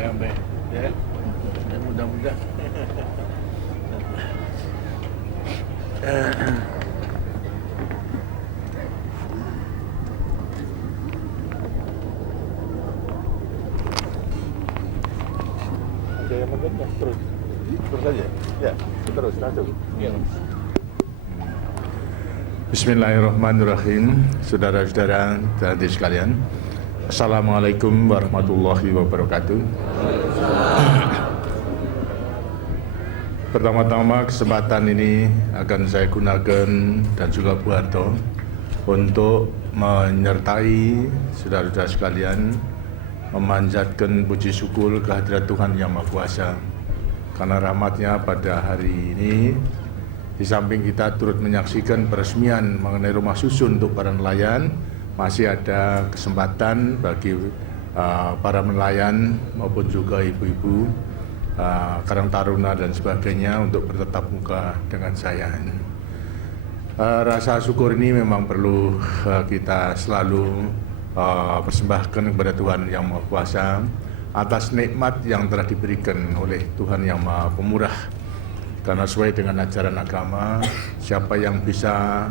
yang baik ya, dan mudah-mudahan ada yang mendengar terus aja ya, terus langsung ya. Bismillahirrahmanirrahim. Saudara-saudara hadirin sekalian, Assalamualaikum warahmatullahi wabarakatuh. Pertama-tama kesempatan ini akan saya gunakan dan juga Bu Harto untuk menyertai saudara-saudara sekalian memanjatkan puji syukur kehadirat Tuhan Yang Maha Kuasa karena rahmat-Nya pada hari ini. Di samping kita turut menyaksikan peresmian mengenai rumah susun untuk para nelayan, masih ada kesempatan bagi para nelayan maupun juga ibu-ibu, karang taruna dan sebagainya untuk bertetap muka dengan saya. Rasa syukur ini memang perlu kita selalu persembahkan kepada Tuhan Yang Maha Kuasa atas nikmat yang telah diberikan oleh Tuhan Yang Maha Pemurah. Karena sesuai dengan ajaran agama, siapa yang bisa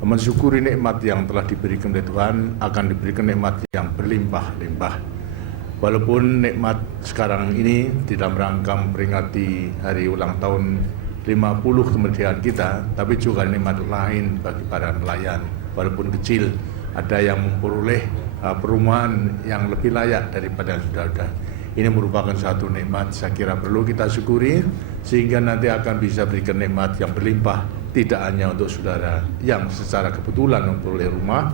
mensyukuri nikmat yang telah diberikan oleh Tuhan akan diberikan nikmat yang berlimpah-limpah. Walaupun nikmat sekarang ini di dalam rangka memperingati hari ulang tahun 50 kemerdekaan kita, tapi juga nikmat lain bagi para nelayan. Walaupun kecil, ada yang memperoleh perumahan yang lebih layak daripada saudara-saudara. Ini merupakan satu nikmat, saya kira perlu kita syukuri, sehingga nanti akan bisa berikan nikmat yang berlimpah, tidak hanya untuk saudara yang secara kebetulan memperoleh rumah,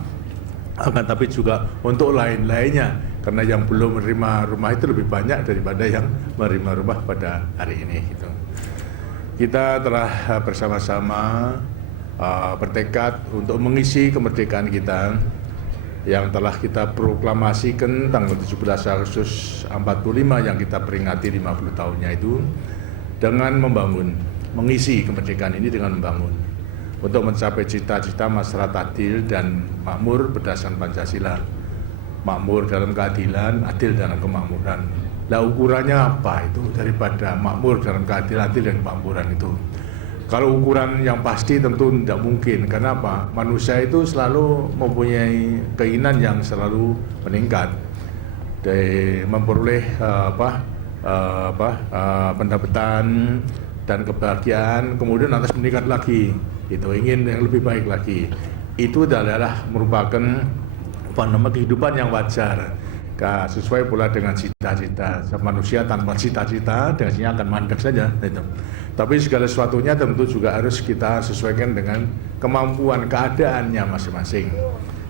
akan tapi juga untuk lain-lainnya, karena yang belum menerima rumah itu lebih banyak daripada yang menerima rumah pada hari ini. Gitu. Kita telah bersama-sama bertekad untuk mengisi kemerdekaan kita yang telah kita proklamasikan tanggal 17 Agustus 45 yang kita peringati 50 tahunnya itu, dengan membangun, mengisi kemerdekaan ini dengan membangun untuk mencapai cita-cita masyarakat adil dan makmur berdasarkan Pancasila. Makmur dalam keadilan, adil dalam kemakmuran. Nah, ukurannya apa itu daripada makmur dalam keadilan, adil dan kemakmuran itu? Kalau ukuran yang pasti tentu tidak mungkin. Karena apa? Manusia itu selalu mempunyai keinginan yang selalu meningkat, dari memperoleh pendapatan dan kebahagiaan, kemudian atas meningkat lagi, itu ingin yang lebih baik lagi. Itu adalah merupakan kehidupan yang wajar. Sesuai pula dengan cita-cita. Manusia tanpa cita-cita dengan akan mandek saja. Itu. Tapi segala sesuatunya tentu juga harus kita sesuaikan dengan kemampuan keadaannya masing-masing.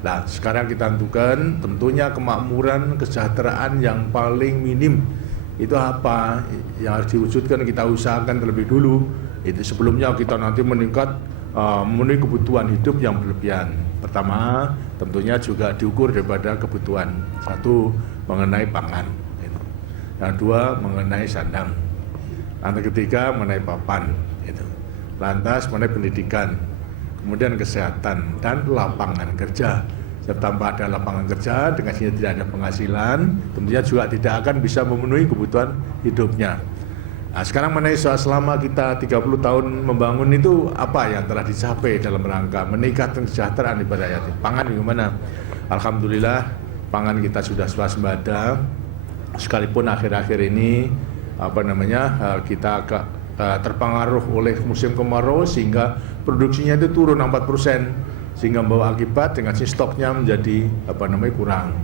Nah, sekarang kita tentukan tentunya kemakmuran, kesejahteraan yang paling minim itu apa yang harus diwujudkan, kita usahakan terlebih dulu. Itu sebelumnya kita nanti meningkat memenuhi kebutuhan hidup yang berlebihan. Pertama, tentunya juga diukur daripada kebutuhan. Satu, mengenai pangan. Yang dua, mengenai sandang. Yang ketiga, mengenai papan. Lantas, mengenai pendidikan. Kemudian kesehatan dan lapangan kerja. Tanpa ada lapangan kerja, dengan sini tidak ada penghasilan, tentunya juga tidak akan bisa memenuhi kebutuhan hidupnya. Nah, sekarang mengenai selama kita 30 tahun membangun itu apa yang telah dicapai dalam rangka meningkatkan kesejahteraan ibadah yatim. Pangan gimana? Alhamdulillah pangan kita sudah swasembada, sekalipun akhir-akhir ini kita agak terpengaruh oleh musim kemarau sehingga produksinya itu turun 4%, sehingga membawa akibat dengan si stoknya menjadi kurang.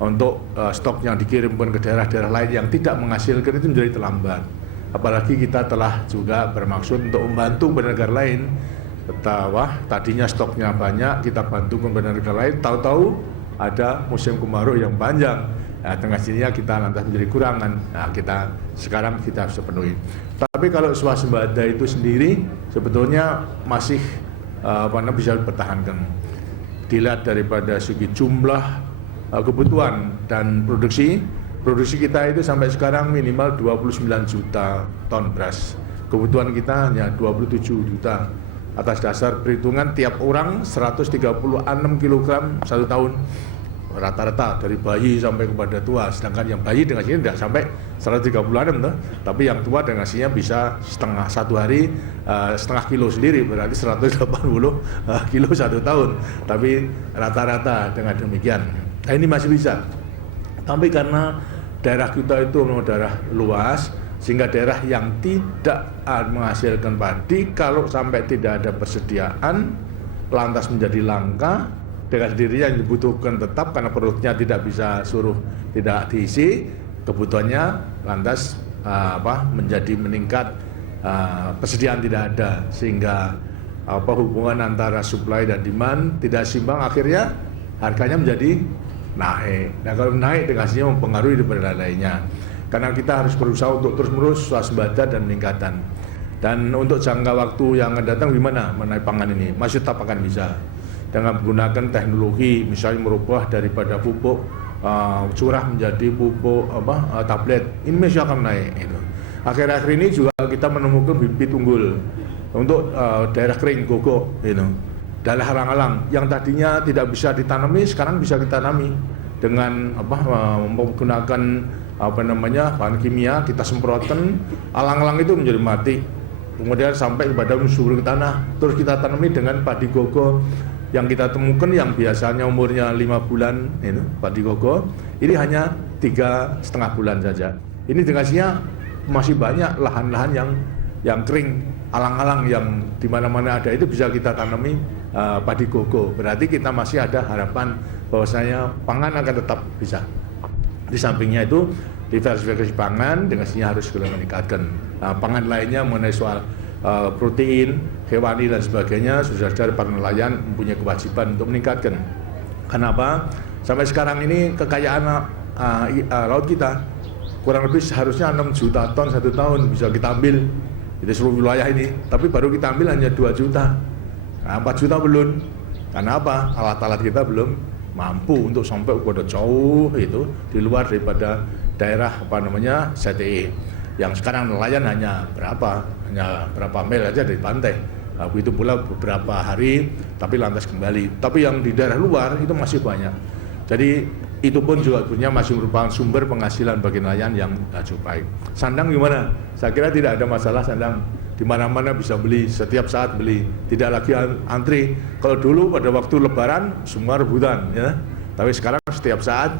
Untuk stok yang dikirimkan ke daerah-daerah lain yang tidak menghasilkan itu menjadi terlambat. Apalagi kita telah juga bermaksud untuk membantu negara lain. Tadinya stoknya banyak, kita bantu ke negara lain, tahu-tahu ada musim kemarau yang panjang. Nah, tengah sininya kita lantas menjadi kurangan. Nah, sekarang kita harus penuhi. Tapi kalau swasembada itu sendiri sebetulnya masih bisa dipertahankan. Dilihat daripada segi jumlah kebutuhan dan produksi kita itu sampai sekarang minimal 29 juta ton beras. Kebutuhan kita hanya 27 juta. Atas dasar perhitungan tiap orang 136 kg satu tahun. rata-rata dari bayi sampai kepada tua, sedangkan yang bayi dengan sini tidak sampai 136 tuh, tapi yang tua dengan sini bisa satu hari setengah kilo sendiri, berarti 180 kilo 1 tahun, tapi rata-rata dengan demikian. Nah, ini masih bisa, tapi karena daerah kita itu memang daerah luas, sehingga daerah yang tidak menghasilkan padi kalau sampai tidak ada persediaan lantas menjadi langka, dengan sendirinya yang dibutuhkan tetap karena perutnya tidak bisa tidak diisi, kebutuhannya lantas menjadi meningkat, persediaan tidak ada, sehingga hubungan antara supply dan demand tidak seimbang, akhirnya harganya menjadi naik. Nah, kalau naik dengan mempengaruhi daripada lainnya. Karena kita harus berusaha untuk terus-menerus waspada dan meningkatkan. Dan untuk jangka waktu yang akan datang gimana mengenai pangan ini? Masih tetap akan bisa dengan menggunakan teknologi, misalnya merubah daripada pupuk curah menjadi pupuk tablet. Ini masih akan naik. Gitu. Akhir-akhir ini juga kita menemukan bibit unggul untuk daerah kering gogok, gitu. Daerah halang-halang yang tadinya tidak bisa ditanami sekarang bisa ditanami dengan menggunakan bahan kimia, kita semprotkan, alang-alang itu menjadi mati, kemudian sampai kepada subur ke tanah, terus kita tanami dengan padi gogo yang kita temukan yang biasanya umurnya 5 bulan, itu padi gogo ini hanya 3,5 bulan saja. Ini dengan masih banyak lahan-lahan yang kering, alang-alang yang di mana-mana ada, itu bisa kita tanami padi gogo. Berarti kita masih ada harapan bahwasanya pangan akan tetap bisa. Di sampingnya itu diversifikasi pangan dengan harus kita meningkatkan. Pangan lainnya mengenai soal protein, hewani dan sebagainya, sudah dari para nelayan mempunyai kewajiban untuk meningkatkan. Kenapa? Sampai sekarang ini kekayaan laut kita kurang lebih seharusnya 6 juta ton 1 tahun bisa kita ambil di seluruh wilayah ini, tapi baru kita ambil hanya 2 juta. 4 juta belum. Karena apa? Alat-alat kita belum mampu untuk sampai kepada jauh itu di luar daripada daerah ZTE. Yang sekarang nelayan hanya berapa mil aja dari pantai. Begitu pula beberapa hari tapi lantas kembali. Tapi yang di daerah luar itu masih banyak. Jadi itu pun juga sebenarnya masih merupakan sumber penghasilan bagi nelayan yang cukup baik. Sandang gimana? Saya kira tidak ada masalah sandang. Di mana-mana bisa beli, setiap saat beli, tidak lagi antri. Kalau dulu pada waktu Lebaran semua rebutan, ya. Tapi sekarang setiap saat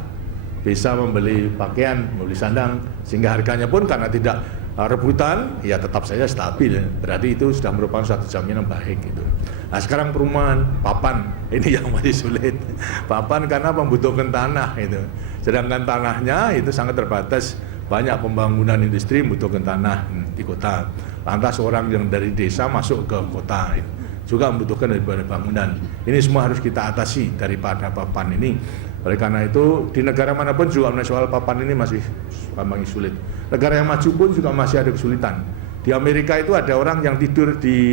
bisa membeli pakaian, membeli sandang, sehingga harganya pun karena tidak rebutan, ya tetap saja stabil. Berarti itu sudah merupakan suatu jaminan baik gitu. Nah, sekarang perumahan, papan, ini yang masih sulit. Papan karena membutuhkan tanah itu. Sedangkan tanahnya itu sangat terbatas. Banyak pembangunan industri membutuhkan tanah di kota. Lantas orang yang dari desa masuk ke kota juga membutuhkan daripada bangunan. Ini semua harus kita atasi daripada papan ini. Oleh karena itu di negara manapun juga soal papan ini masih sulit. Negara yang maju pun juga masih ada kesulitan. Di Amerika itu ada orang yang tidur di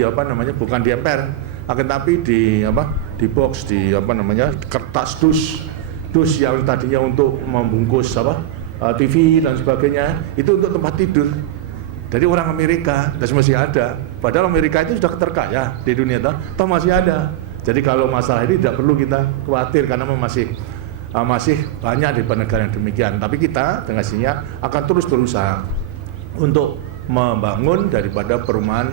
bukan di emper, akan tapi di box, di kertas dus yang tadinya untuk membungkus TV dan sebagainya, itu untuk tempat tidur. Jadi orang Amerika masih ada. Padahal Amerika itu sudah terkaya di dunia, toh masih ada. Jadi kalau masalah ini tidak perlu kita khawatir karena masih banyak di negara yang demikian. Tapi kita dengan sini akan terus berusaha untuk membangun daripada perumahan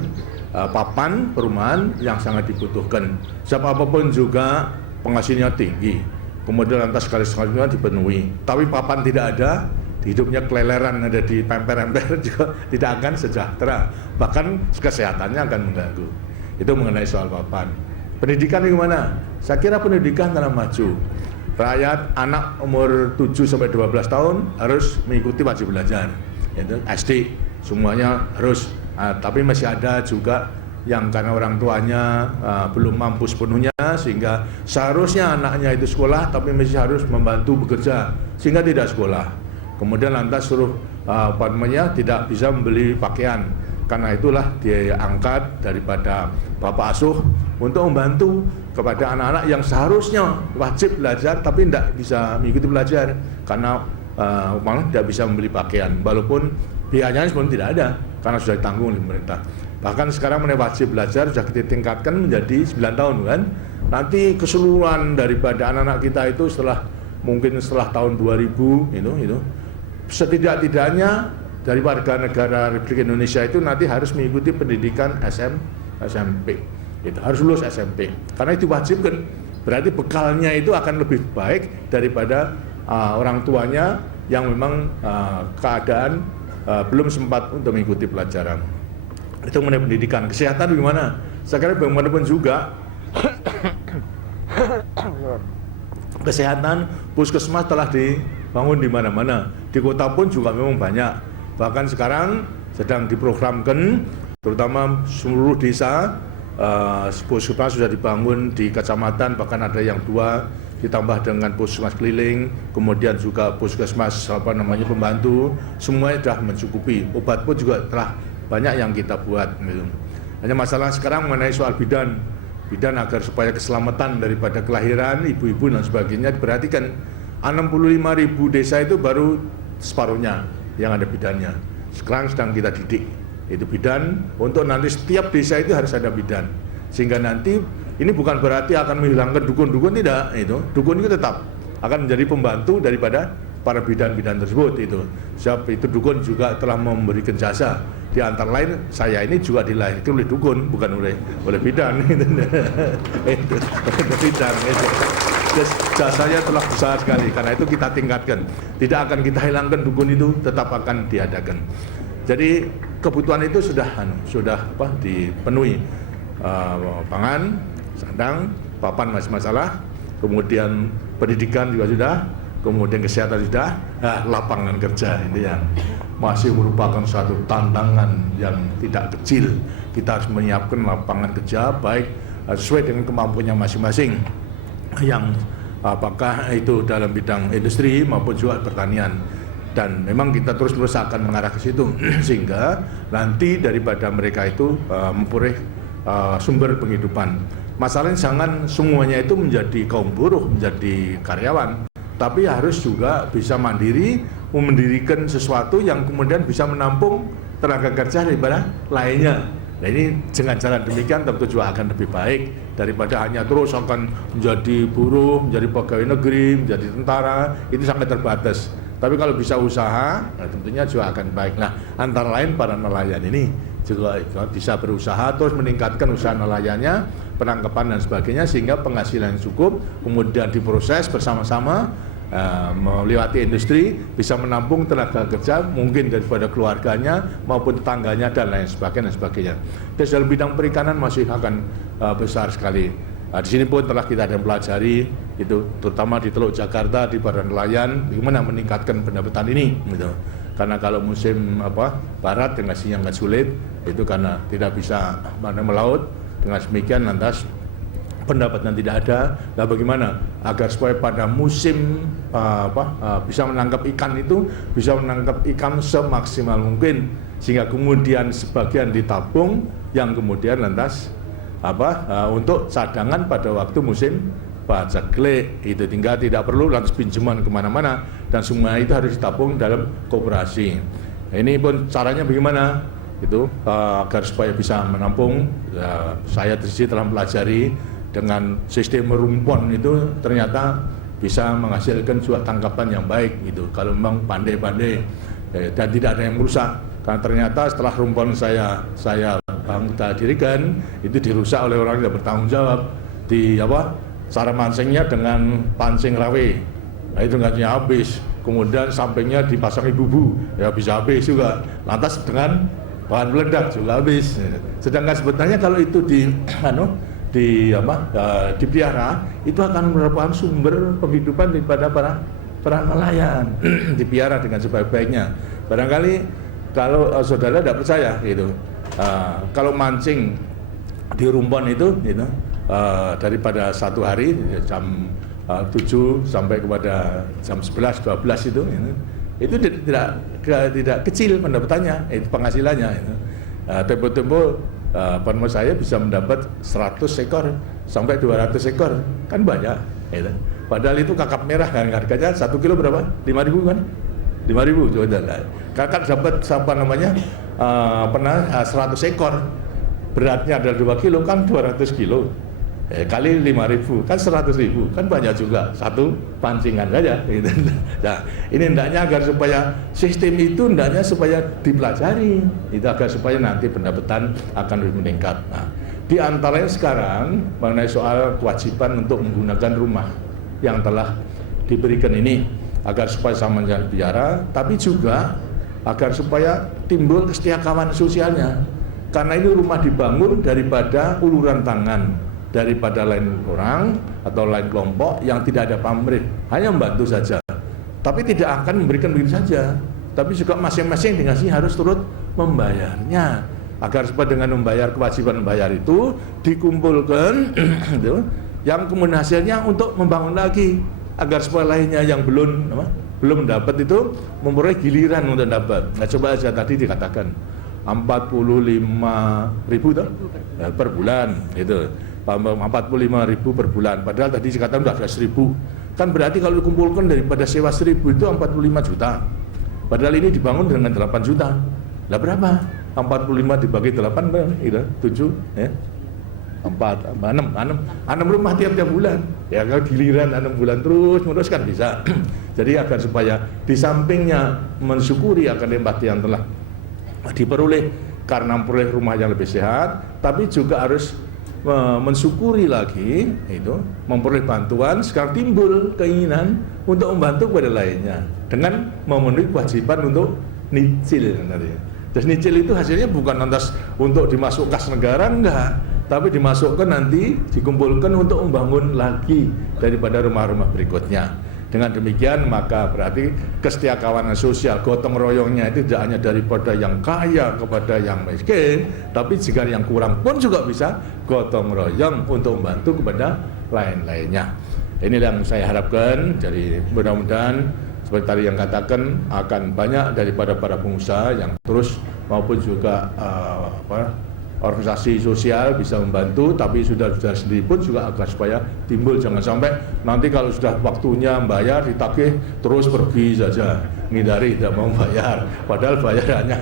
perumahan yang sangat dibutuhkan. Siapapun juga penghasilnya tinggi, kemudian lantas sekali-sekalinya dipenuhi. Tapi papan tidak ada, hidupnya keleleran ada di emper-emper juga tidak akan sejahtera. Bahkan kesehatannya akan mengganggu. Itu mengenai soal papan. Pendidikan gimana? Saya kira pendidikan telah maju. Rakyat anak umur 7-12 tahun harus mengikuti wajib belajar. Itu SD semuanya harus. Tapi masih ada juga yang karena orang tuanya belum mampu sepenuhnya, sehingga seharusnya anaknya itu sekolah tapi masih harus membantu bekerja sehingga tidak sekolah. Kemudian lantas suruh tidak bisa membeli pakaian. Karena itulah dia angkat daripada bapak asuh untuk membantu kepada anak-anak yang seharusnya wajib belajar tapi tidak bisa mengikuti belajar karena malah tidak bisa membeli pakaian, walaupun biayanya sebenarnya tidak ada karena sudah ditanggung oleh pemerintah. Bahkan sekarang wajib belajar sudah kita tingkatkan menjadi 9 tahun kan. Nanti keseluruhan daripada anak-anak kita itu setelah mungkin setelah tahun 2000 itu setidak-tidaknya dari warga negara Republik Indonesia itu nanti harus mengikuti pendidikan SMP. Itu harus lulus SMP. Karena itu wajib kan. Berarti bekalnya itu akan lebih baik daripada orang tuanya yang memang keadaan belum sempat untuk mengikuti pelajaran. Itu mengenai pendidikan. Kesehatan bagaimana? Sekarang bagaimanapun juga kesehatan puskesmas telah dibangun di mana-mana. Di kota pun juga memang banyak. Bahkan sekarang sedang diprogramkan, terutama seluruh desa, puskesmas sudah dibangun di kecamatan, bahkan ada yang 2, ditambah dengan puskesmas keliling, kemudian juga puskesmas pembantu, semuanya sudah mencukupi. Obat pun juga telah banyak yang kita buat. Gitu. Hanya masalah sekarang mengenai soal bidan agar supaya keselamatan daripada kelahiran ibu-ibu dan sebagainya diperhatikan. 65.000 desa itu baru separuhnya yang ada bidannya. Sekarang sedang kita didik itu bidan, untuk nanti setiap desa itu harus ada bidan, sehingga nanti ini bukan berarti akan menghilangkan dukun-dukun, tidak. Itu dukun itu tetap akan menjadi pembantu daripada para bidan-bidan tersebut. Itu sebab itu dukun juga telah memberikan jasa. Di antara lain saya ini juga dilahirkan oleh dukun, bukan oleh bidan. Itu bidan. Jasanya telah besar sekali, karena itu kita tingkatkan. Tidak akan kita hilangkan dukun, itu tetap akan diadakan. Jadi kebutuhan itu sudah dipenuhi. Pangan, sandang, papan masih masalah, kemudian pendidikan juga sudah, kemudian kesehatan sudah, lapangan kerja ini yang masih merupakan suatu tantangan yang tidak kecil. Kita harus menyiapkan lapangan kerja baik sesuai dengan kemampuannya masing-masing, yang apakah itu dalam bidang industri maupun juga pertanian. Dan memang kita terus-menerus akan mengarah ke situ sehingga nanti daripada mereka itu memperoleh sumber penghidupan. Masalahnya jangan semuanya itu menjadi kaum buruh, menjadi karyawan, tapi harus juga bisa mandiri, mendirikan sesuatu yang kemudian bisa menampung tenaga kerja daripada lainnya. Nah ini dengan jalan demikian tentu juga akan lebih baik daripada hanya terus akan menjadi buruh, menjadi pegawai negeri, menjadi tentara, itu sangat terbatas. Tapi kalau bisa usaha, nah tentunya juga akan baik. Nah antara lain para nelayan ini juga bisa berusaha terus meningkatkan usaha nelayannya, penangkapan dan sebagainya, sehingga penghasilan cukup, kemudian diproses bersama-sama melewati industri, bisa menampung tenaga kerja mungkin daripada keluarganya maupun tetangganya dan lain sebagainya. Terus dalam bidang perikanan masih akan besar sekali. Di sini pun telah kita ada pelajari itu, terutama di Teluk Jakarta, di para nelayan, bagaimana meningkatkan pendapatan ini. Gitu. Karena kalau musim barat yang ngasihnya nggak sulit, itu karena tidak bisa melaut. Dengan demikian lantas pendapatan tidak ada. Nah bagaimana agar supaya pada musim bisa menangkap ikan itu, bisa menangkap ikan semaksimal mungkin, sehingga kemudian sebagian ditabung yang kemudian lantas untuk cadangan pada waktu musim paceklik. Itu tinggal tidak perlu lantas pinjaman kemana-mana, dan semua itu harus ditabung dalam koperasi. Nah, ini pun caranya bagaimana itu agar supaya bisa menampung. Saya di sini telah pelajari dengan sistem merumpon itu ternyata bisa menghasilkan juga tangkapan yang baik gitu, kalau memang pandai-pandai dan tidak ada yang merusak. Karena ternyata setelah rumpon saya dirikan itu dirusak oleh orang yang tidak bertanggung jawab. Cara mancingnya dengan pancing rawe, nah itu nggaknya habis. Kemudian sampingnya dipasangi bubu, ya bisa habis juga. Lantas dengan bahan peledak juga habis. Sedangkan sebenarnya kalau itu dipelihara, itu akan merupakan sumber penghidupan daripada para nelayan. Dipelihara dengan sebaik-baiknya. Barangkali kalau saudara tidak percaya gitu, kalau mancing di rumpon itu gitu, daripada satu hari jam 7 sampai kepada jam 11, 12 itu tidak kecil pendapatannya, itu penghasilannya. Tempo-tempo saya bisa mendapat 100 ekor sampai 200 ekor, kan banyak. Gitu. Padahal itu kakap merah kan harganya 1 kilo berapa? 5.000 kan? 5.000 coba. Kakap dapat 100 ekor, beratnya adalah 2 kilo kan 200 kilo. kali 5.000 kan 100.000, kan banyak juga, satu pancingan saja gitu. Nah, ini hendaknya agar supaya sistem itu hendaknya supaya dipelajari, itu agar supaya nanti pendapatan akan lebih meningkat. Nah, di antaranya sekarang mengenai soal kewajiban untuk menggunakan rumah yang telah diberikan ini agar supaya sama jangan biara, tapi juga agar supaya timbul kesetiakawan sosialnya, karena ini rumah dibangun daripada uluran tangan daripada lain orang atau lain kelompok yang tidak ada pamrih, hanya membantu saja, tapi tidak akan memberikan begitu saja, tapi juga masing-masing dengan sih harus turut membayarnya, agar supaya dengan membayar kewajiban membayar itu dikumpulkan itu, yang kemudian hasilnya untuk membangun lagi, agar supaya lainnya yang belum dapat itu memperoleh giliran untuk dapat. Nah, coba aja tadi dikatakan 45.000 per bulan itu. 45.000 per bulan, padahal tadi dikatakan sudah ada 1.000, kan berarti kalau dikumpulkan daripada sewa 1.000 itu 45 juta, padahal ini dibangun dengan 8 juta, lah berapa? 45 dibagi 8 itu 7 ya, 4, 6 rumah tiap-tiap bulan, ya kalau giliran 6 bulan terus kan bisa. Jadi agar supaya di sampingnya mensyukuri akan empati yang telah diperoleh karena memperoleh rumah yang lebih sehat, tapi juga harus mensyukuri lagi itu, memperoleh bantuan, sekarang timbul keinginan untuk membantu kepada lainnya dengan memenuhi kewajiban untuk nyicil nanti. Terus nyicil itu hasilnya bukan lantas untuk dimasuk kas negara, enggak, tapi dimasukkan nanti dikumpulkan untuk membangun lagi daripada rumah-rumah berikutnya. Dengan demikian maka berarti kesetiakawanan sosial, gotong royongnya itu tidak hanya daripada yang kaya kepada yang miskin, tapi jika yang kurang pun juga bisa gotong royong untuk membantu kepada lain-lainnya. Ini yang saya harapkan. Jadi mudah-mudahan seperti tadi yang katakan akan banyak daripada para pengusaha yang terus maupun juga organisasi sosial bisa membantu, tapi sudah sendiri pun juga agar supaya timbul, jangan sampai nanti kalau sudah waktunya membayar ditagih terus pergi saja, menghindari tidak mau bayar, padahal bayarannya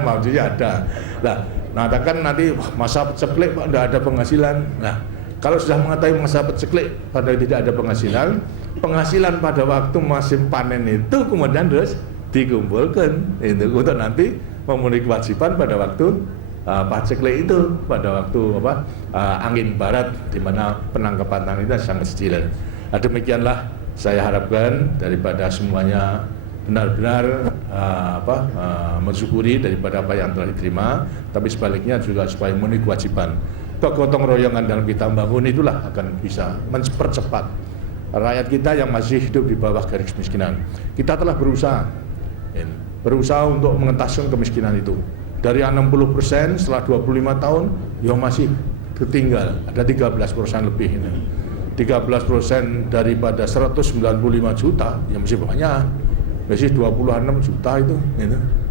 maksudnya ada. Nah, mengatakan nanti masa peceklik Pak tidak ada penghasilan. Nah, kalau sudah mengetahui masa peceklik padahal tidak ada penghasilan pada waktu musim panen itu kemudian terus dikumpulkan itu untuk nanti memenuhi kewajiban pada waktu paceklik itu, pada waktu angin barat di mana penangkapan tangan itu sangat kecil. Nah, demikianlah saya harapkan daripada semuanya benar-benar mensyukuri daripada apa yang telah diterima, tapi sebaliknya juga supaya memenuhi kewajiban. Gotong royongan dalam kita membangun itulah akan bisa mempercepat rakyat kita yang masih hidup di bawah garis kemiskinan. Kita telah berusaha untuk mengentaskan kemiskinan itu. Dari 60% setelah 25 tahun, ya masih tertinggal, ada 13% lebih ini. 13% daripada 195 juta, ya masih banyak. Masih 26 juta itu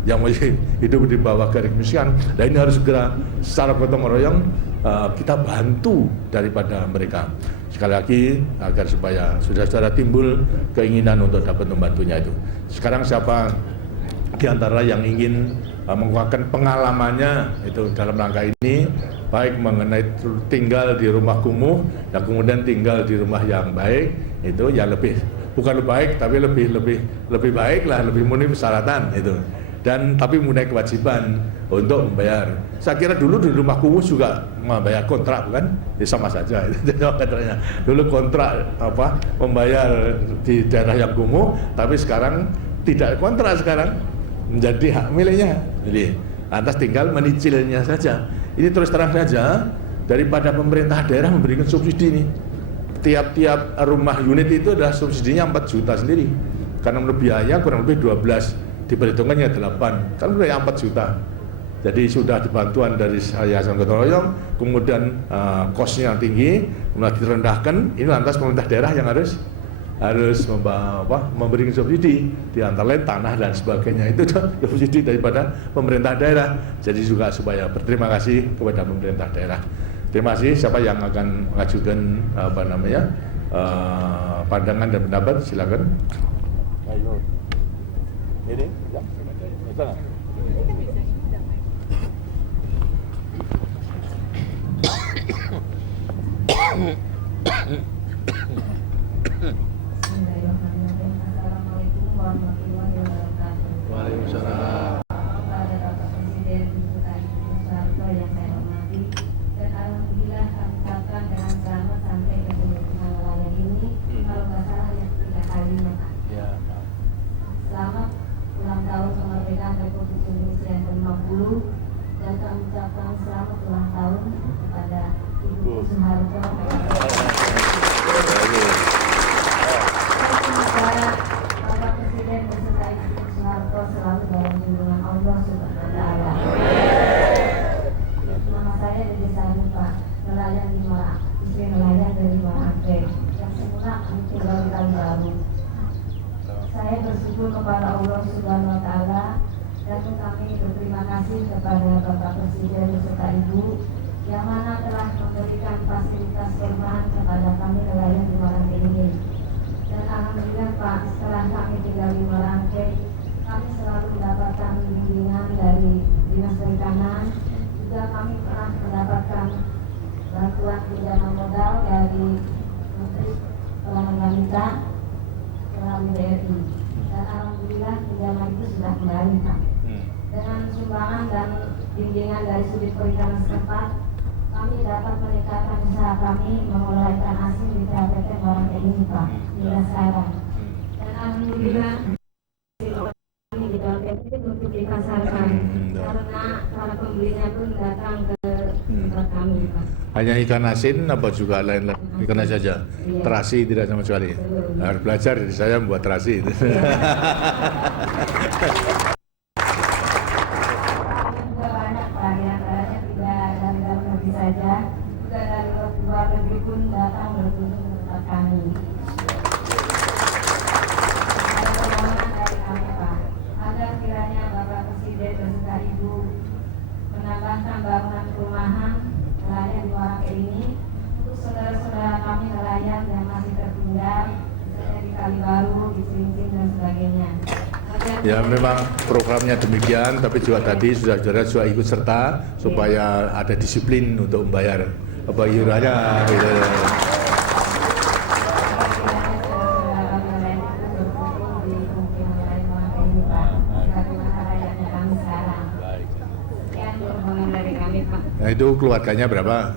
yang masih hidup di bawah garis kemiskinan. Dan ini harus segera secara gotong royong kita bantu daripada mereka. Sekali lagi agar supaya saudara-saudara timbul keinginan untuk dapat membantunya itu. Sekarang siapa di antara yang ingin menguatkan pengalamannya itu dalam rangka ini, baik mengenai tinggal di rumah kumuh dan kemudian tinggal di rumah yang baik, itu yang lebih bukan lebih baik tapi lebih baik lah, lebih memenuhi persyaratan itu, dan tapi mempunyai kewajiban untuk membayar. Saya kira dulu di rumah kumuh juga membayar kontrak, bukan? Ya, sama saja itu kontraknya. Dulu kontrak membayar di daerah yang kumuh, tapi sekarang tidak kontrak, sekarang menjadi hak miliknya. Jadi lantas tinggal menyicilnya saja. Ini terus terang saja, daripada pemerintah daerah memberikan subsidi ini. Tiap-tiap rumah unit itu adalah subsidinya 4 juta sendiri. Karena menurut biaya kurang lebih 12, diperhitungannya 8, kan udah 4 juta. Jadi sudah dibantuan dari Yayasan Gotong Royong, kemudian kosnya yang tinggi, kemudian direndahkan. Ini lantas pemerintah daerah yang harus memberikan subsidi, di antara lain tanah dan sebagainya, itu subsidi daripada pemerintah daerah. Jadi juga supaya berterima kasih kepada pemerintah daerah. Terima kasih. Siapa yang akan mengajukan pandangan dan pendapat, silakan. Ayo. Ini ya. Sana. Bismillahirrahmanirrahim. Assalamualaikum warahmatullahi wabarakatuh. Waalaikumsalam. Kepada Bapak Presiden beserta Ibu Soeharto yang saya hormati, dan alhamdulillah kami ucapkan dengan selamat sampai ke penyelesaian nelayan ini. Kalau nggak salah yang ketiga kalinya, Pak. Ya, Pak. Selamat ulang tahun kemerdekaan Republik Indonesia yang ke-50, dan kami ucapkan selamat ulang tahun kepada Ibu Soeharto. Semoga Bapak Presiden beserta Ibu Soeharto selalu dalam lindungan Allah Subhanahu wa Ta'ala. Nama saya Dede Sari, Pak, nelayan di Merak, istri nelayan dari Merangke, yang semula kami tinggal di Kalibaru. Saya bersyukur kepada Allah Subhanahu wa Ta'ala, dan kami berterima kasih kepada Bapak Presiden beserta Ibu yang mana telah memberikan fasilitas perumahan kepada kami nelayan di Merangke ini. Dan alhamdulillah, Pak, setelah kami tinggal di Merangke, kami selalu mendapatkan bimbingan dari Dinas Perikanan. Juga kami pernah mendapatkan bantuan pinjaman modal dari Menteri Keuangan Wanita melalui BRI. Dan alhamdulillah pinjaman itu sudah kembali, Pak. Dengan sumbangan dan bimbingan dari sudut perikanan setempat, kami dapat meningkatkan usaha kami mengelola ikan asin di PLTT Merangke ini, Pak, hingga sekarang. Dan alhamdulillah kami di PLTT untuk dipasarkan karena para pembelinya pun datang ke tempat kami, Pak. Hanya ikan asin apa juga lain-lain? Ikan asin saja. Terasi tidak sama sekali. Harus belajar dari saya membuat terasi itu. Bangunan perumahan nelayan di Merangke ini untuk saudara-saudara kami nelayan yang masih tertinggal, misalnya di Kalibaru, di Selincing dan sebagainya. Ya, memang programnya demikian, tapi juga tadi saudara-saudara juga ikut serta supaya ada disiplin untuk membayar apa iurannya gitu. Nah, itu keluarganya berapa?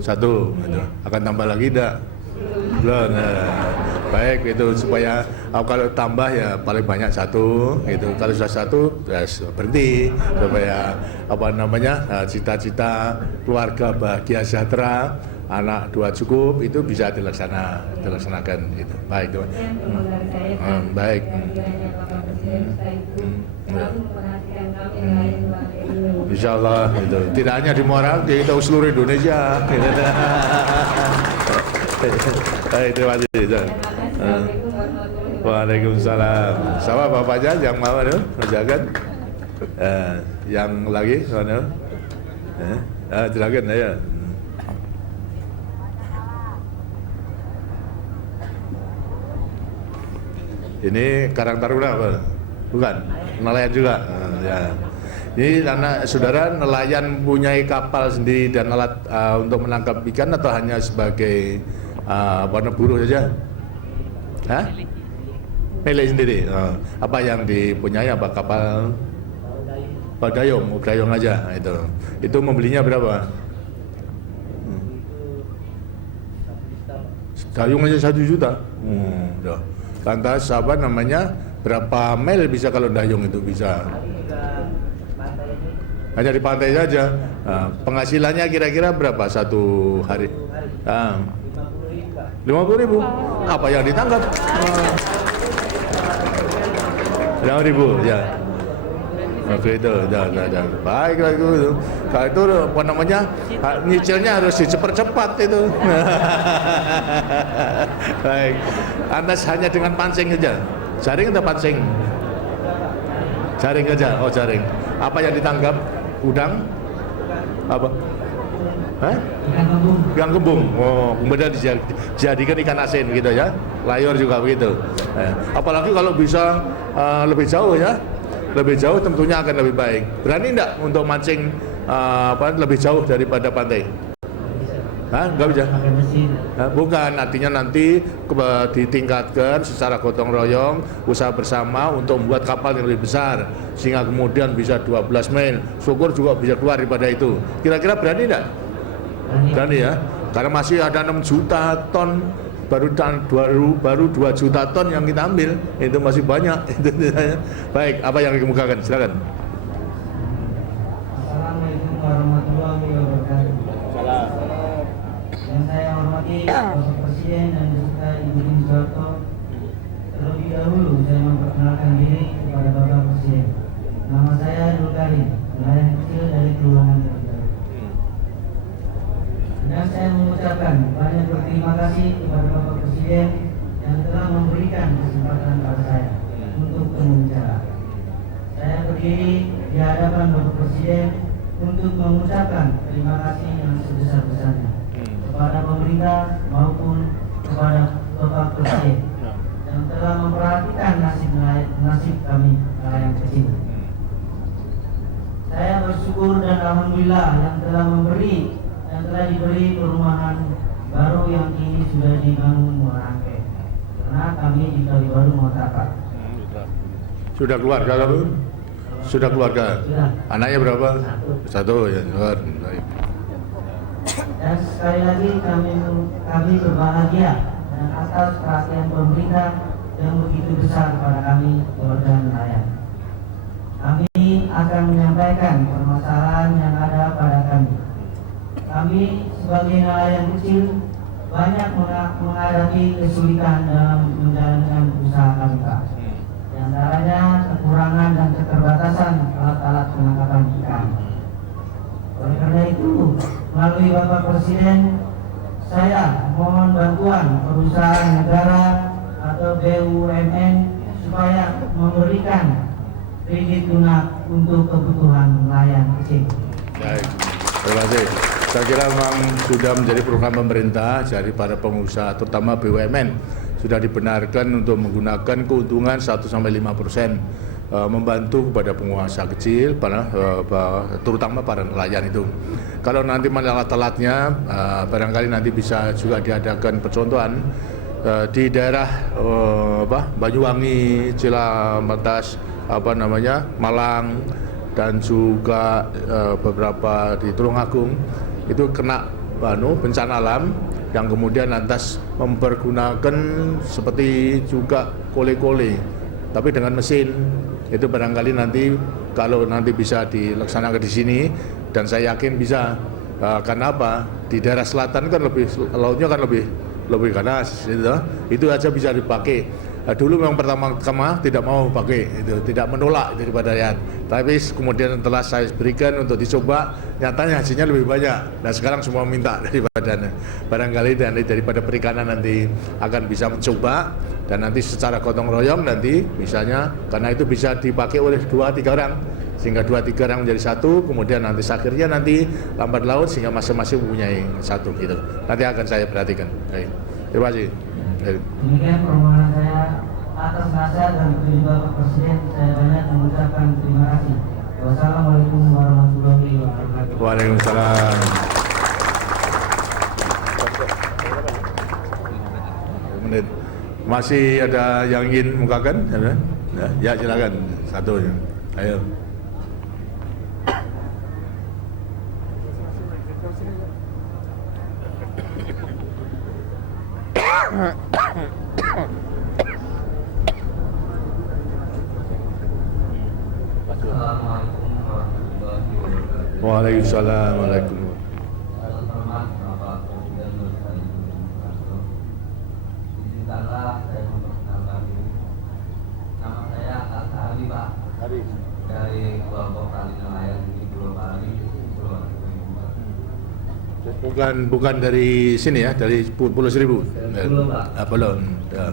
Satu. Itu. Akan tambah lagi enggak? Belum. Nah, baik itu supaya kalau tambah ya paling banyak satu gitu. Kalau sudah satu ya berhenti supaya apa namanya cita-cita keluarga bahagia sejahtera, anak dua cukup itu bisa dilaksanakan gitu. Baik itu. Baik. Insya Allah itu tidak hanya di Muara, di seluruh Indonesia. Baik, terima kasih. Waalaikumsalam. Sama bapaknya yang mau menjaga, yang lagi mana? Silakan ya. Ini Karang Taruna apa? Bukan, nelayan juga. Ya. Ini karena saudara nelayan punya kapal sendiri dan alat untuk menangkap ikan atau hanya sebagai buruh saja? Hah? Milik sendiri. Apa yang dipunyai apa kapal? Dayung aja itu. Itu membelinya berapa? Dayung aja 1 juta. Lantas apa namanya? Berapa mil bisa kalau dayung itu bisa? Hanya di pantai saja. Penghasilannya kira-kira berapa satu hari? 50.000. Apa yang ditangkap? 50.000 ya. Oke itu, jangan. Baiklah itu. Kalau itu apa namanya? Nyicilnya harus dicepat-cepat itu. Baik. Anda hanya dengan pancing saja. Jaring atau pancing? Jaring saja. Oh jaring. Apa yang ditangkap? Udang? Apa? Hah? Ikan kembung. Oh, kemudian dijadikan ikan asin gitu ya. Layur juga begitu. Apalagi kalau bisa lebih jauh ya. Lebih jauh tentunya akan lebih baik. Berani enggak untuk mancing lebih jauh daripada pantai? Nggak bisa. Pakai mesin. Bukan, artinya nanti ditingkatkan secara gotong royong, usaha bersama untuk membuat kapal yang lebih besar, sehingga kemudian bisa 12 mil, syukur juga bisa keluar daripada itu. Kira-kira berani enggak? Berani ya, karena masih ada 6 juta ton, baru 2 juta ton yang kita ambil, itu masih banyak. Baik, apa yang dikemukakan? Silakan. Assalamualaikum warahmatullahi wabarakatuh. Yang saya hormati Bapak Presiden dan beserta Ibu Dini Soeharto. Terlebih dahulu saya memperkenalkan diri kepada Bapak Presiden. Nama saya Nurul Karim, nelayan kecil dari Kelurahan Tegal. Dan saya mengucapkan banyak berterima kasih kepada Bapak Presiden yang telah memberikan kesempatan pada saya untuk berbicara. Saya berdiri di hadapan Bapak Presiden untuk mengucapkan terima kasih yang sebesar-besarnya kepada pemerintah maupun kepada Bapak Presiden yang telah memperhatikan nasib kami nelayan kecil. Saya bersyukur dan alhamdulillah yang telah diberi perumahan baru yang kini sudah dibangun Muara Angke. Karena kami di Kali Baru mau tapak. Sudah keluarga lalu? Sudah keluarga? Sudah. Anaknya berapa? Satu ya. Baik. Dan sekali lagi kami berbahagia dan atas perhatian pemerintah yang begitu besar kepada kami keluarga nelayan. Kami akan menyampaikan permasalahan yang ada pada kami. Kami sebagai nelayan kecil banyak menghadapi kesulitan dalam menjalankan usaha kami, Pak. Di antaranya kekurangan dan keterbatasan alat-alat penangkapan ikan. Oleh karena itu, melalui Bapak Presiden, saya mohon bantuan perusahaan negara atau BUMN supaya memberikan kredit lunak untuk kebutuhan nelayan kecil. Baik, terima kasih. Saya kira memang sudah menjadi program pemerintah dari para pengusaha, terutama BUMN, sudah dibenarkan untuk menggunakan keuntungan 1-5%, membantu kepada pengusaha kecil, terutama para nelayan itu. Kalau nanti alat-alatnya, barangkali nanti bisa juga diadakan percontohan di daerah Banyuwangi, Cilametas, Malang, dan juga beberapa di Tulungagung itu kena bencana alam yang kemudian lantas mempergunakan seperti juga kole-kole tapi dengan mesin. Itu barangkali nanti kalau nanti bisa dilaksanakan di sini, dan saya yakin bisa. Karena apa? Di daerah selatan kan lautnya kan lebih ganas, gitu. Itu aja bisa dipakai. Dulu memang pertama-tama tidak mau pakai, itu tidak menolak daripada rakyat. Tapi kemudian setelah saya berikan untuk dicoba, nyatanya hasilnya lebih banyak. Nah sekarang semua minta daripada barangkali daripada perikanan nanti akan bisa mencoba, dan nanti secara gotong royong nanti misalnya, karena itu bisa dipakai oleh 2-3 orang, sehingga 2-3 orang menjadi satu, kemudian nanti akhirnya nanti lambat laut sehingga masing-masing mempunyai satu gitu. Nanti akan saya perhatikan. Baik. Terima kasih. Demikian permohonan saya. Atas nasihat dan petunjuk Bapak Presiden, saya banyak mengucapkan terima kasih. Wassalamualaikum warahmatullahi wabarakatuh. Waalaikumsalam. Menit. Masih ada yang ingin mukakan? Ya, silakan. Satu. Ayo. Assalamualaikum warahmatullahi wabarakatuh. Waalaikumsalam. Waalaikumsalam. Hormat Bapak Presiden beserta Ibu Dini Soeharto. Izinkanlah saya memperkenalkan diri. Nama saya Al-Sahari, Pak. Dari kelompok tali nelayan di Pulau Bali, Pulau Bukan dari sini ya, dari Pulau Seribu. Pulau, Pak. Belum. Ya.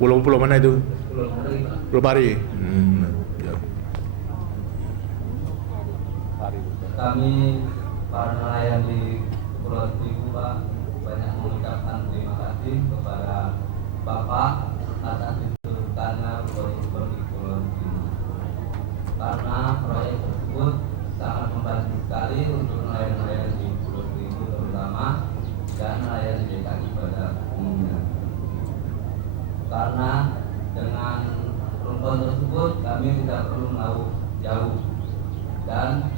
Pulau mana itu? Pulau Bali, Pak. Pulau Pari. Ya. Kami para nelayan di Pulau Seribu, Pak, banyak mengucapkan terima kasih kepada Bapak atas diturunkannya proyek di Pulau Seribu. Karena proyek tersebut sangat membantu sekali untuk nelayan-nelayan di Pulau Seribu terutama, perlu melaut jauh, dan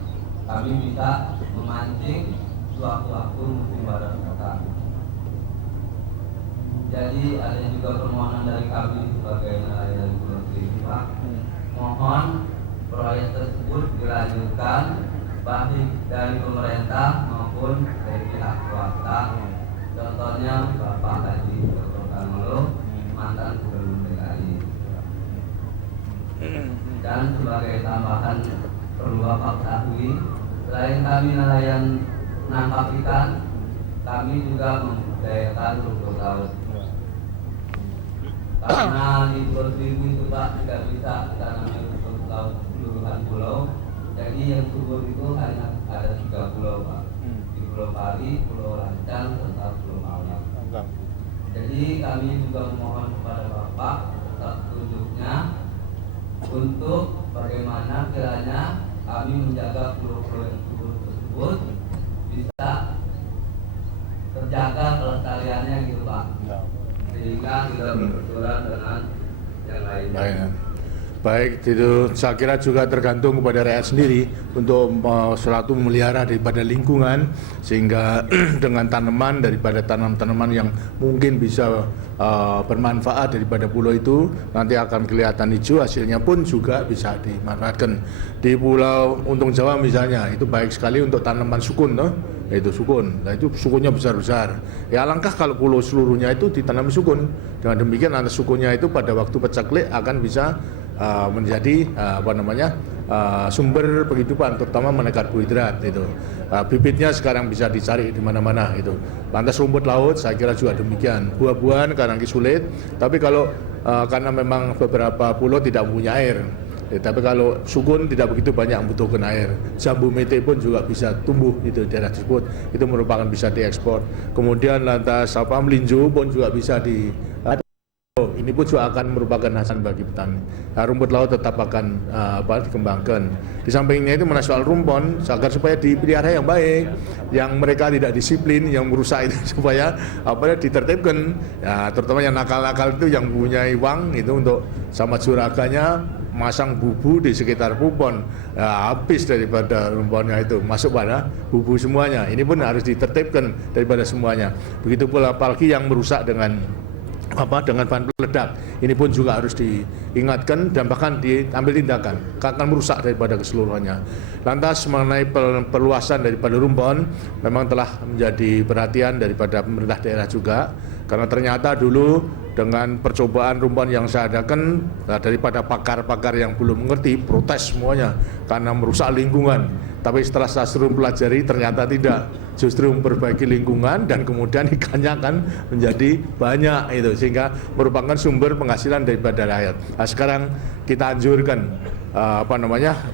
kami bisa memancing sewaktu-waktu musim barat datang. Jadi ada juga permohonan dari kami sebagai nelayan Pulau Seribu, Pak. Mohon proyek tersebut dilanjutkan baik dari pemerintah maupun dari pihak swasta. Contohnya Bapak Haji Dr. Kamolo, mantan Gubernur DKI. Dan sebagai tambahan perlu Bapak ketahui, selain kami nelayan menangkap ikan, kami juga membudidayakan rumput laut. Karena di Pulau Seribu itu Pak tidak bisa ditanami rumput laut keseluruhan pulau, jadi yang subur itu hanya ada 3 pulau Pak, di Pulau Pari, Pulau Lancang, serta Pulau Malang. Jadi kami juga memohon kepada Bapak serta petunjuknya untuk bagaimana kiranya kami menjaga pulau-pulau yang subur tersebut bisa terjaga kelestariannya gitu Pak, sehingga tidak berbenturan dengan yang lainnya. Baik, itu saya kira juga tergantung kepada rakyat sendiri untuk selalu memelihara daripada lingkungan, sehingga dengan tanaman daripada tanaman-tanaman yang mungkin bisa bermanfaat daripada pulau itu nanti akan kelihatan hijau, hasilnya pun juga bisa dimanfaatkan. Di Pulau Untung Jawa misalnya itu baik sekali untuk tanaman sukun, toh? Itu sukun. Nah itu sukunnya besar-besar. Ya alangkah kalau pulau seluruhnya itu ditanami sukun. Dengan demikian nanti sukunnya itu pada waktu pecaklik akan bisa menjadi sumber penghidupan, terutama mengenai karbohidrat itu. Bibitnya sekarang bisa dicari di mana-mana itu. Lantas rumput laut saya kira juga demikian. Buah-buahan kadang sulit, tapi kalau karena memang beberapa pulau tidak punya air. Tapi kalau sukun tidak begitu banyak membutuhkan air. Jambu mete pun juga bisa tumbuh itu di daerah tersebut. Itu merupakan bisa diekspor. Kemudian lantas melinjo pun juga bisa ini pun juga akan merupakan hasil bagi petani. Nah, rumput laut tetap akan dikembangkan. Di sampingnya itu soal rumpon, agar supaya dipelihara yang baik, yang mereka tidak disiplin, yang merusak itu supaya ditertibkan. Ya, terutama yang nakal-nakal itu yang punya uang itu untuk sama juraganya masang bubu di sekitar rumpon, ya, habis daripada rumponnya itu masuk pada bubu semuanya. Ini pun harus ditertibkan daripada semuanya. Begitu pula apalagi yang merusak dengan bahan peledak, ini pun juga harus diingatkan dan bahkan diambil tindakan, akan merusak daripada keseluruhannya. Lantas mengenai perluasan daripada rumpon memang telah menjadi perhatian daripada pemerintah daerah juga, karena ternyata dulu dengan percobaan rumpon yang saya adakan daripada pakar-pakar yang belum mengerti protes semuanya karena merusak lingkungan. Tapi setelah saya suruh pelajari ternyata tidak, justru memperbaiki lingkungan dan kemudian ikannya akan menjadi banyak itu, sehingga merupakan sumber penghasilan daripada rakyat. Nah, sekarang kita anjurkan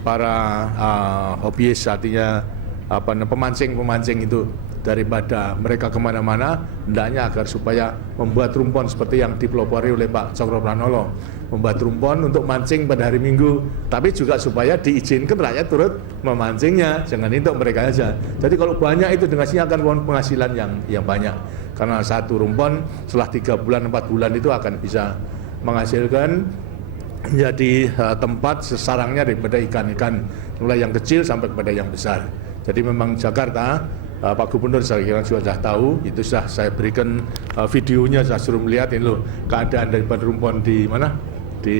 para hobiis, artinya pemancing itu daripada mereka kemana-mana, hendaknya agar supaya membuat rumpon seperti yang dipelopori oleh Pak Cokro Pranolo, membuat rumpon untuk mancing pada hari Minggu, tapi juga supaya diizinkan rakyat turut memancingnya, jangan untuk mereka saja. Jadi kalau banyak itu dengan akan penghasilan yang banyak, karena satu rumpon setelah 3 bulan 4 bulan itu akan bisa menghasilkan menjadi tempat sesarangnya daripada ikan-ikan, mulai yang kecil sampai kepada yang besar. Jadi memang Jakarta, Pak Gubernur saya kira sudah tahu, itu sudah saya berikan videonya, saya suruh melihat ini loh keadaan daripada rumpon di mana, di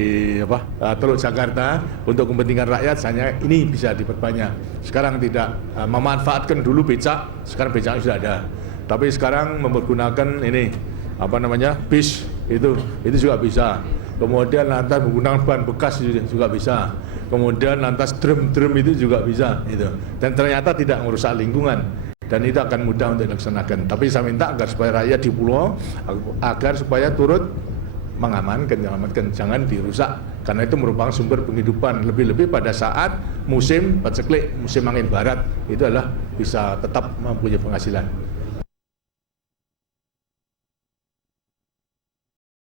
Teluk Jakarta untuk kepentingan rakyat. Hanya ini bisa diperbanyak. Sekarang tidak memanfaatkan dulu becak, sekarang becak sudah ada. Tapi sekarang mempergunakan ini bis itu juga bisa. Kemudian lantas menggunakan bahan bekas juga bisa. Kemudian lantas drum itu juga bisa itu. Dan ternyata tidak merusak lingkungan. Dan itu akan mudah untuk dilaksanakan. Tapi saya minta agar supaya rakyat di pulau agar supaya turut menyelamatkan, jangan dirusak, karena itu merupakan sumber penghidupan. Lebih-lebih pada saat musim paceklik, musim angin barat, itu adalah bisa tetap mempunyai penghasilan.